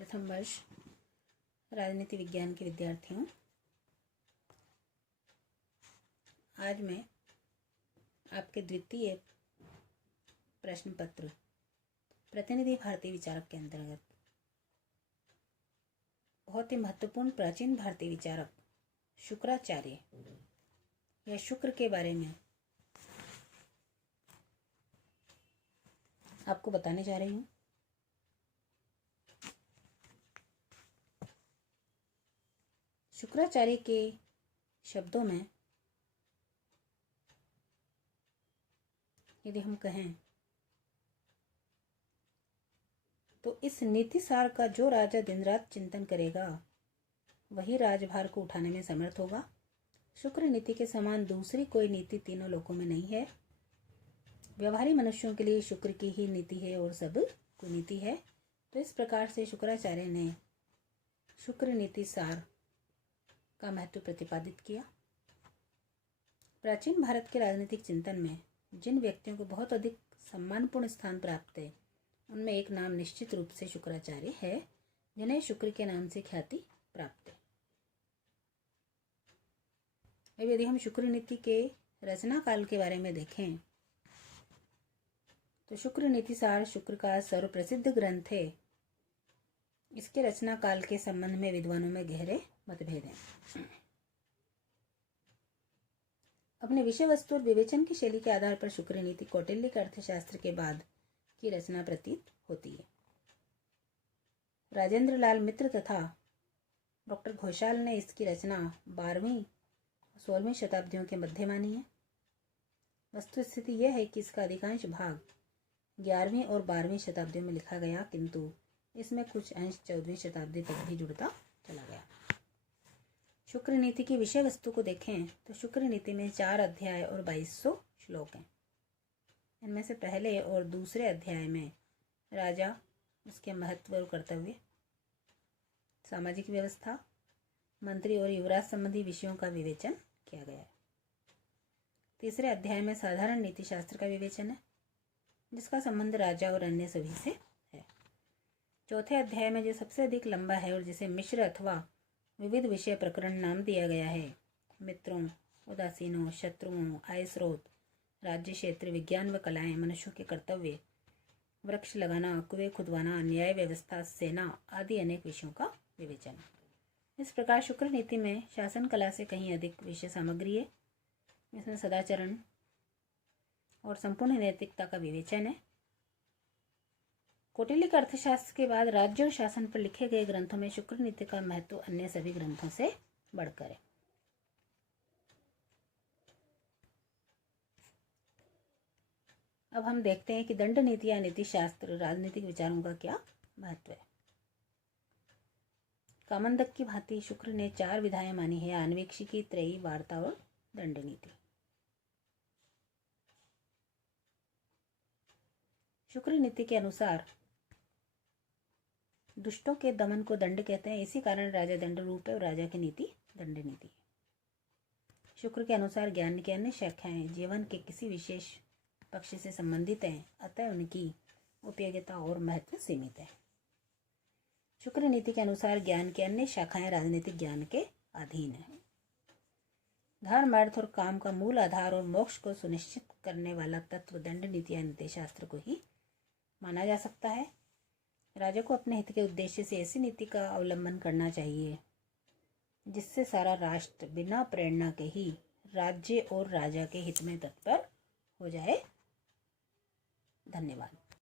प्रथम वर्ष राजनीति विज्ञान के विद्यार्थियों, आज मैं आपके द्वितीय प्रश्न पत्र प्रतिनिधि भारतीय विचारक के अंतर्गत बहुत ही महत्वपूर्ण प्राचीन भारतीय विचारक शुक्राचार्य या शुक्र के बारे में आपको बताने जा रही हूँ। शुक्राचार्य के शब्दों में यदि हम कहें तो इस नीति सार का जो राजा दिन रात चिंतन करेगा वही राजभार को उठाने में समर्थ होगा। शुक्र नीति के समान दूसरी कोई नीति तीनों लोकों में नहीं है। व्यवहारिक मनुष्यों के लिए शुक्र की ही नीति है और सब कुनीति है। तो इस प्रकार से शुक्राचार्य ने शुक्र नीति सार का महत्व प्रतिपादित किया। प्राचीन भारत के राजनीतिक चिंतन में जिन व्यक्तियों को बहुत अधिक सम्मानपूर्ण स्थान प्राप्त है उनमें एक नाम निश्चित रूप से शुक्राचार्य है, जिन्हें शुक्र के नाम से ख्याति प्राप्त है। अब यदि हम शुक्र नीति के रचना काल के बारे में देखें तो शुक्र नीति सार शुक्र का सर्वप्रसिद्ध ग्रंथ है। इसके रचना काल के संबंध में विद्वानों में गहरे मतभेद हैं। अपने विषय वस्तु और विवेचन की शैली के आधार पर शुक्र नीति कौटिल्य के अर्थशास्त्र के बाद की रचना प्रतीत होती है। राजेंद्र लाल मित्र तथा डॉक्टर घोषाल ने इसकी रचना 12वीं 16वीं शताब्दियों के मध्य मानी है। वस्तु स्थिति यह है कि इसका अधिकांश भाग 11वीं और 12वीं शताब्दियों में लिखा गया, किंतु इसमें कुछ अंश 14वीं शताब्दी तक भी जुड़ता चला गया। शुक्र नीति की विषय वस्तु को देखें तो शुक्र नीति में 4 अध्याय और 2200 श्लोक हैं। इनमें से पहले और दूसरे अध्याय में राजा, उसके महत्व और कर्तव्य, सामाजिक व्यवस्था, मंत्री और युवराज संबंधी विषयों का विवेचन किया गया है। तीसरे अध्याय में साधारण नीति शास्त्र का विवेचन है, जिसका संबंध राजा और अन्य सभी से है। चौथे अध्याय में जो सबसे अधिक लंबा है और जिसे मिश्र अथवा विविध विषय प्रकरण नाम दिया गया है, मित्रों, उदासीनों, शत्रुओं, आय स्रोत, राज्य क्षेत्र, विज्ञान व कलाएं, मनुष्यों के कर्तव्य, वृक्ष लगाना, कुएं खुदवाना, न्याय व्यवस्था, सेना आदि अनेक विषयों का विवेचन। इस प्रकार शुक्र नीति में शासन कला से कहीं अधिक विषय सामग्री है। इसमें सदाचरण और संपूर्ण नैतिकता का विवेचन है। कौटिल्य के अर्थशास्त्र के बाद राज्य और शासन पर लिखे गए ग्रंथों में शुक्र नीति का महत्व अन्य सभी ग्रंथों से बढ़कर है। अब हम देखते हैं कि दंड नीति या नीति शास्त्र राजनीतिक विचारों का क्या महत्व है। कामंदक की भांति शुक्र ने 4 विधाएं मानी है: आन्वीक्षिकी, त्रयी, वार्ता और दंड नीति। शुक्र नीति के अनुसार दुष्टों के दमन को दंड कहते हैं। इसी कारण राजा दंड रूप है और राजा की नीति दंड नीति है। शुक्र के अनुसार ज्ञान की अन्य शाखाएं जीवन के किसी विशेष पक्ष से संबंधित हैं, अतः उनकी उपयोगिता और महत्व सीमित है। शुक्र नीति के अनुसार ज्ञान की अन्य शाखाएं राजनीतिक ज्ञान के अधीन है। धर्म, अर्थ और काम का मूल आधार और मोक्ष को सुनिश्चित करने वाला तत्व दंड नीति या नीति शास्त्र को ही माना जा सकता है। राजा को अपने हित के उद्देश्य से ऐसी नीति का अवलंबन करना चाहिए जिससे सारा राष्ट्र बिना प्रेरणा के ही राज्य और राजा के हित में तत्पर हो जाए। धन्यवाद।